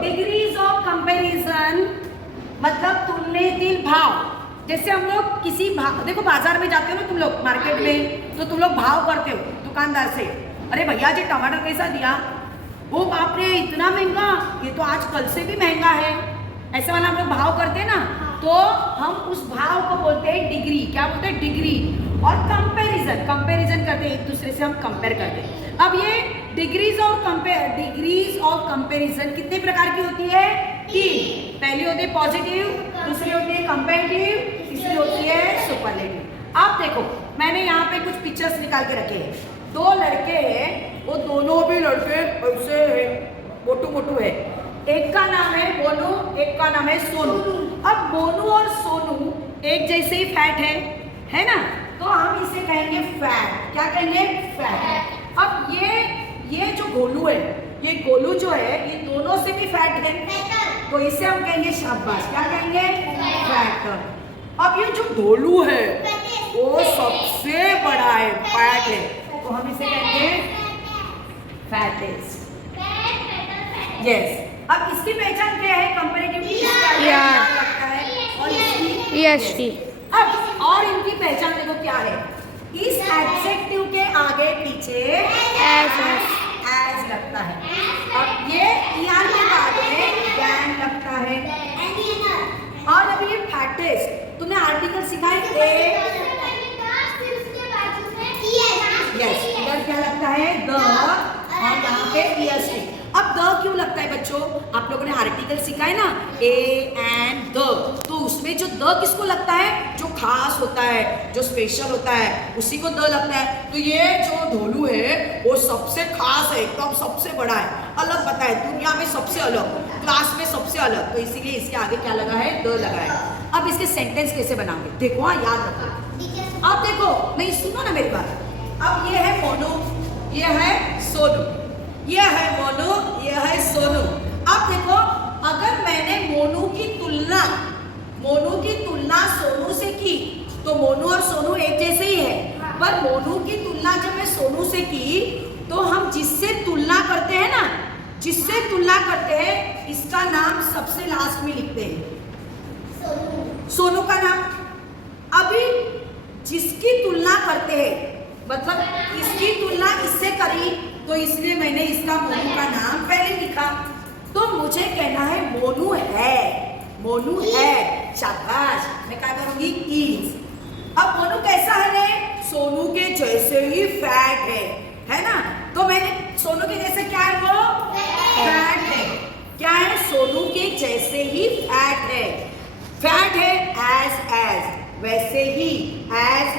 Degrees of comparison मतलब तुलनेतील भाव। जैसे हम लोग किसी भाव, देखो बाजार में जाते हो ना तुम लोग मार्केट में, तो तुम लोग भाव करते हो दुकानदार से, अरे भैया जी टमाटर कैसा दिया, ओ बाप रे इतना महंगा, ये तो आज कल से भी महंगा है, ऐसे वाला हम लोग भाव करते हैं ना, तो हम उस भाव को बोलते हैं डिग्री। क्या बोलते हैं? डिग्री। और कंपैरिजन, कंपैरिजन करते हैं, एक दूसरे से हम कंपेयर करते हैं। अब ये डिग्रीज ऑफ कंपैरिजन कितने प्रकार की होती है? 3। पहली होती है पॉजिटिव, दूसरी होती है कंपैरेटिव, तीसरी होती है सुपरलेटिव। अब देखो मैंने यहाँ पे कुछ पिक्चर्स निकाल के रखे हैं। 2 लड़के हैं, वो दोनों भी लड़के ऐसे है, मोटू मोटू है। एक का नाम है बोनू, एक का नाम है सोनू। अब बोनू और सोनू एक जैसे ही फैट है ना, तो हम इसे कहेंगे फैट। क्या कहेंगे? फैट। अब ये जो गोलू है, ये गोलू जो है ये दोनों से भी फैट है, तो इसे हम कहेंगे शाबाश। क्या कहेंगे? फैट। अब ये जो गोलू है वो सबसे बड़ा है, फैट है, तो हम इसे कहेंगे फैटेस्ट। यस। अब इसकी पहचान क्या है? कंपैरेटिवली लगता है, और इसकी EST। अब और इनकी पहचान देखो क्या है? इस एडजेक्टिव के आगे पीछे एज लगता है। अब ये ER के बाद में than लगता है। और अभी ये फैटेस्ट, तुमने आर्टिकल सीखा है यस, इधर क्या लगता है? द, और यहाँ पे EST। अब द क्यों लगता है बच्चों? आप लोगों ने आर्टिकल सीखा है ना, ए एंड द, तो उसमें जो द किसको लगता है? जो खास होता है, जो स्पेशल होता है, उसी को द लगता है। तो ये जो ढोलू है वो सबसे खास है, एकदम सबसे बड़ा है, अलग पता है, दुनिया में सबसे अलग, क्लास में सबसे अलग, तो इसीलिए इसके आगे क्या लगा है? द लगा है। अब इसके सेंटेंस कैसे बनाओगे? देखो हाँ, याद रखो। अब देखो, नहीं सुनो ना मेरी बात। अब ये है मोनू, ये है सोनू, ये है मोनू, ये है सोनू। अब देखो, अगर मैंने मोनू की तुलना सोनू से की, तो मोनू और सोनू एक जैसे ही है, पर मोनू की तुलना जब मैं सोनू से की, तो हम जिससे तुलना करते हैं ना, जिससे तुलना करते हैं, इसका नाम सबसे लास्ट में लिखते हैं, सोनू का नाम। अभी जिसकी तुलना करते हैं, मतलब इसकी तुलना इससे करी, तो इसलिए मैंने इसका मोनू का नाम पहले लिखा। तो मुझे कहना है मोनू है, मोनू है, शाबाश। मैं क्या करूंगी? इज। अब मोनू कैसा है रे? सोनू के जैसे ही फैट है ना, तो मैंने सोनू के जैसे क्या है? वो फैट है। क्या है? सोनू के जैसे ही फैट है। फैट है एज, वैसे ही, एज।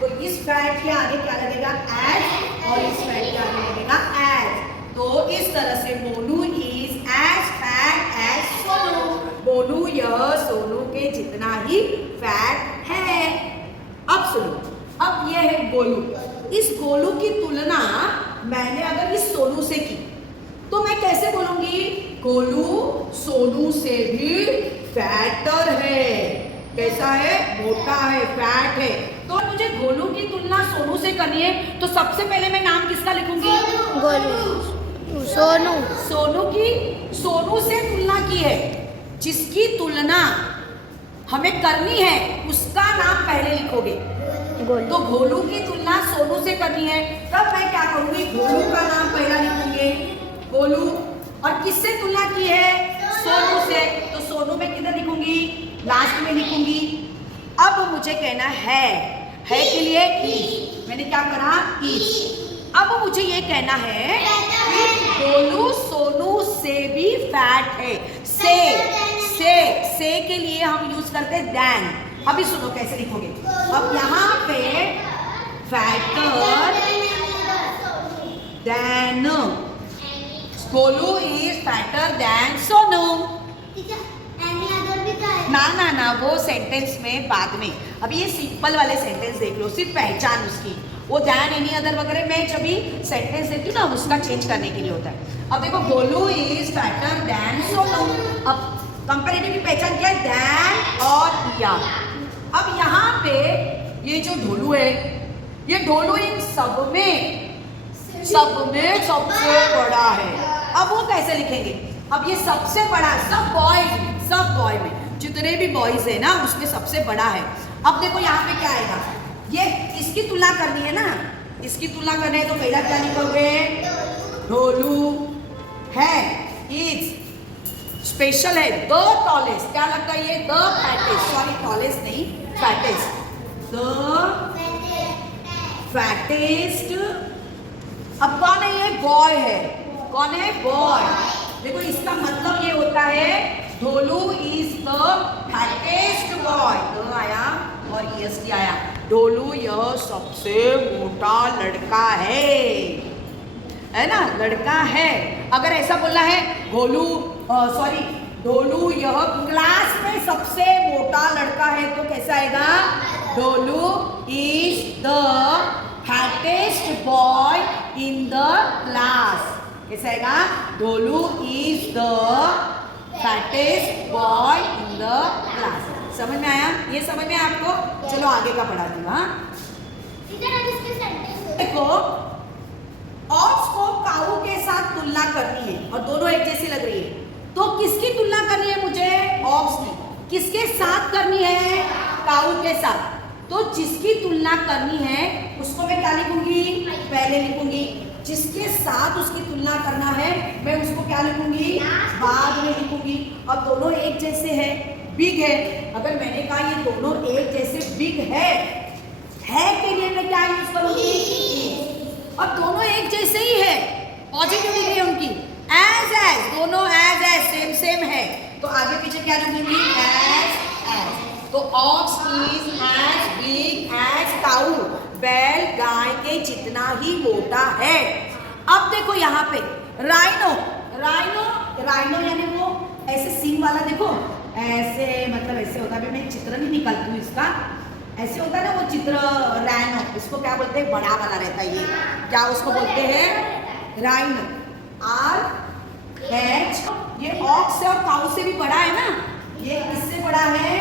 तो इस फैट के आगे क्या लगेगा? एज, और इस फैट के आगे लगेगा एज। तो इस तरह से Monu is as fat as Sonu. Monu यह सोनू के जितना ही फैट है। अब सुनो, अब ये है गोलू। इस गोलू की तुलना मैंने अगर इस सोनू से की, तो मैं कैसे बोलूंगी? गोलू सोनू से भी फैटर है। कैसा है? मोटा है, फैट है। तो मुझे गोलू की तुलना सोनू से करनी है, तो सबसे पहले मैं नाम किसका लिखूंगी? गोलू, सोनू। सोनू से तुलना की है, जिसकी तुलना हमें करनी है उसका नाम पहले लिखोगे। तो गोलू की तुलना सोनू से करनी है, तब मैं क्या करूंगी? गोलू का नाम पहला लिखूंगी, गोलू। और किससे तुलना की है? सोनू से, तो सोनू में किधर लिखूंगी? लास्ट में लिखूंगी। अब मुझे कहना है के लिए इज, मैंने क्या करा? इज। अब मुझे ये कहना है कि गोलू सोनू से भी फैट है। से के लिए हम यूज करते हैं देन। अभी सुनो कैसे लिखोगे। अब यहाँ पे fatter than Golu is fatter than Sonu. ना वो सेंटेंस में बाद में। अभी ये सिंपल वाले सेंटेंस देख लो, सिर्फ पहचान उसकी। वो दैन एनी अदर वगैरह मैं जब भी सेंटेंस देती हूँ ना, उसका चेंज करने के लिए होता है। अब देखो, Golu is fatter than Sonu. अब कंपैरेटिव की पहचान क्या है? देन और या। अब यहाँ पे ये जो ढोलू है, ये ढोलू इन सब में सबसे बड़ा है। अब वो कैसे लिखेंगे? अब ये सबसे बड़ा, सब बॉय में जितने भी बॉयज है ना उसमें सबसे बड़ा है। अब देखो यहाँ पे क्या आएगा, ये इसकी तुलना करनी है ना, इसकी तुलना करनी है तो पहला क्या लिखोगे, ढोलू है, इज स्पेशल है, द टॉलेस्ट, क्या लगता है ये द फैटेस्ट, सॉरी टॉलेस्ट नहीं फैटेस्ट, द फैटेस्ट। अब कौन है ये, बॉय है, कौन है बॉय। देखो इसका मतलब ये होता है Dholu is the fattest boy, the आया और ईएसटी आया, ढोलू यह सबसे मोटा लड़का है ना, लड़का है। अगर ऐसा बोलना है ढोलू यह क्लास में सबसे मोटा लड़का है तो कैसा आएगा, Dholu is the fattest boy in the class, कैसा आएगा, Dholu is the fattest boy in the class. समझ में आया, ये समझ में आपको, चलो आगे का पढ़ाती हूँ। देखो ऑक्स को काऊ के साथ तुलना करनी है और दोनों एक जैसी लग रही है, तो किसकी तुलना करनी है मुझे, ऑक्स की, किसके साथ करनी है, काऊ के साथ। तो जिसकी तुलना करनी है उसको मैं क्या लिखूंगी, पहले लिखूंगी, जिसके साथ उसकी तुलना करना है मैं उसको क्या लिखूंगी, बाद में लिखूंगी। अब दोनों एक जैसे है, बिग है, अगर मैंने कहा ये दोनों एक जैसे बिग है के लिए मैं क्या यूज करूंगी, और दोनों एक जैसे ही है, पॉजिटिव डिग्री है उनकी, एज दोनों एज सेम है, तो आगे पीछे क्या लिखूंगी, एज। तो ox is as big as cow, बैल गाय के जितना ही मोटा है। अब देखो यहाँ पे राइनो यानी वो ऐसे सींग वाला, देखो ऐसे, मतलब ऐसे होता है, मैं चित्र नहीं निकालती हूँ इसका, ऐसे होता है ना वो चित्र, रैनो, इसको क्या बोलते हैं, बड़ा वाला रहता है ये, क्या उसको बोलते हैं, राइनो, RH। ये ऑक्स से और काऊ से भी बड़ा है ना, ये किससे बड़ा है,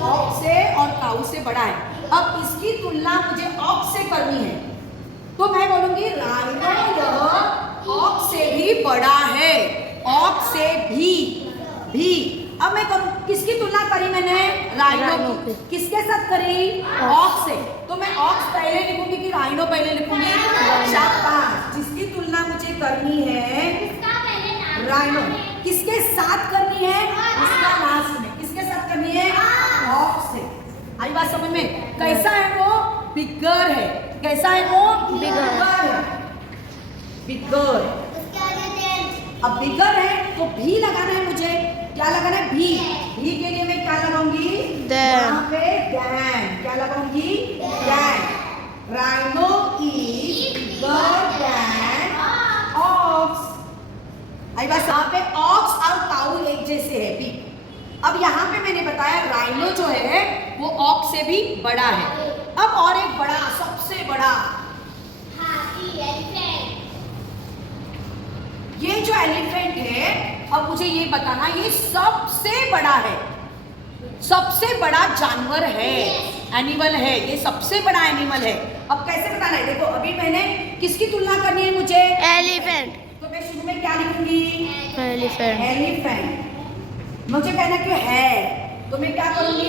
ऑक्स से और काऊ से बड़ा है। अब इसकी तुलना मुझे ऑक्स से करनी है तो मैं बोलूंगी राइनो यह ऑक्स से भी बड़ा है, ऑक्स से भी। अब मैं करूं, किसकी तुलना करी मैंने, राइनो की, किसके साथ करी, ऑक्स से, तो मैं ऑक्स पहले लिखूंगी कि राइनो पहले लिखूंगी, शाबाश। जिसकी तुलना मुझे करनी है राइनो, किसके साथ करनी है, उसका लास्ट में, किसके साथ करनी है, ऑक्स से। आई बात समझ में, कैसा है वो, बिगर है, कैसा है वो, बिगर है, बिगर। अब बिगर है तो भी लगाना है मुझे, क्या लगाना है, भी के लिए मैं क्या लगाऊंगी, यहाँ पे दैन, क्या लगाऊंगी, than. Rhino is bigger than ox. आई बात, यहाँ पे ऑक्स और काऊ एक जैसे है, भी। अब यहाँ पे मैंने बताया राइनो जो है वो ऑक्स से भी बड़ा है। अब और एक बड़ा, सबसे बड़ा, ये जो एलिफेंट है, अब मुझे ये बताना, ये सबसे बड़ा है, सबसे बड़ा जानवर है, एनिमल है, ये सबसे बड़ा एनिमल है। अब कैसे बताना है, देखो अभी मैंने किसकी तुलना करनी है मुझे, एलिफेंट, तो मैं शुरू में क्या लिखूंगी, एलिफेंट। मुझे कहना कि है तो मैं क्या करूंगी,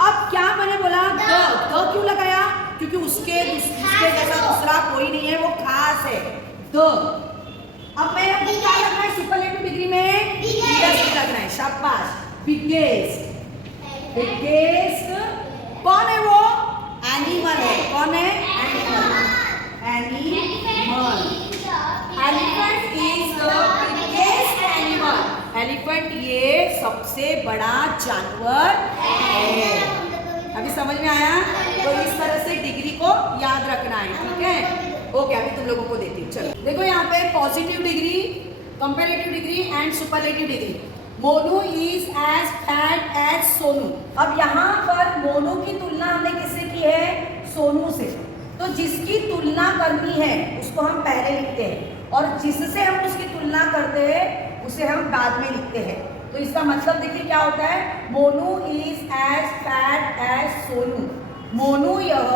अब क्या मैंने बोला, द क्यों लगाया, क्योंकि उसके जैसा दूसरा कोई नहीं है, वो खास है, द। अब मैं क्या लगना है, सुपरलेटिव डिग्री में बिगेस्ट लगना है, शाबाश, बिगेस्ट। कौन है वो, एनिमल है, कौन है, animal. Elephant is the biggest animal, elephant ये सबसे बड़ा जानवर है। अभी समझ में आया, तो इस तरह से डिग्री को याद रखना है, ठीक है। ओके, अभी तुम लोगों को देती हूँ, चलो देखो यहाँ पे positive degree, comparative degree and superlative degree. Monu is as fat as Sonu. अब यहाँ पर मोनू की तुलना हमने किससे की है, सोनू से, तो जिसकी तुलना करनी है उसको हम पहले लिखते हैं और जिससे हम उसकी तुलना करते हैं उसे हम बाद में लिखते हैं। तो इसका मतलब देखिए क्या होता है, Monu is as fat as Sonu. Monu यह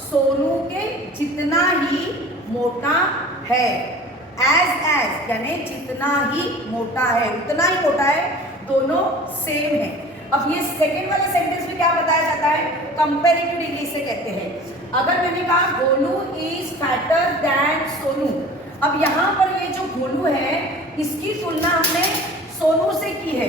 सोनू के जितना ही मोटा है। एज यानी जितना ही मोटा है उतना ही मोटा है, दोनों सेम है। अब ये सेकेंड वाले सेंटेंस में क्या बताया जाता है, कंपैरेटिव डिग्री से कहते हैं। अगर मैंने कहा Golu is fatter than Sonu, अब यहाँ पर ये जो गोलू है इसकी तुलना हमने सोनू से की है,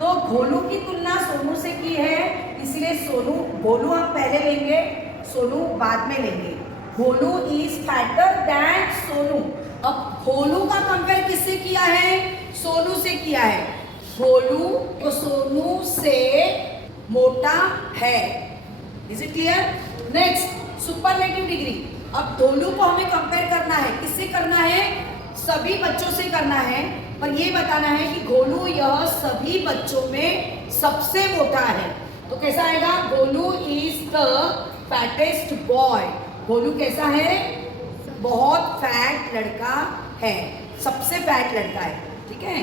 तो गोलू की तुलना सोनू से की है, इसलिए सोनू गोलू हम पहले लेंगे, सोनू बाद में लेंगे। Golu is fatter than Sonu. अब गोलू का कंपेयर किससे किया है, सोनू से किया है। गोलू तो सोनू से मोटा है। Is it clear? Next superlative degree. अब गोलू को हमें कंपेयर करना है, किससे करना है, सभी बच्चों से करना है, पर ये बताना है कि गोलू यह सभी बच्चों में सबसे मोटा है। तो कैसा आएगा, Golu is the fattest boy. Golu कैसा है, बहुत फैट लड़का है, सबसे फैट लड़का है। ठीक है।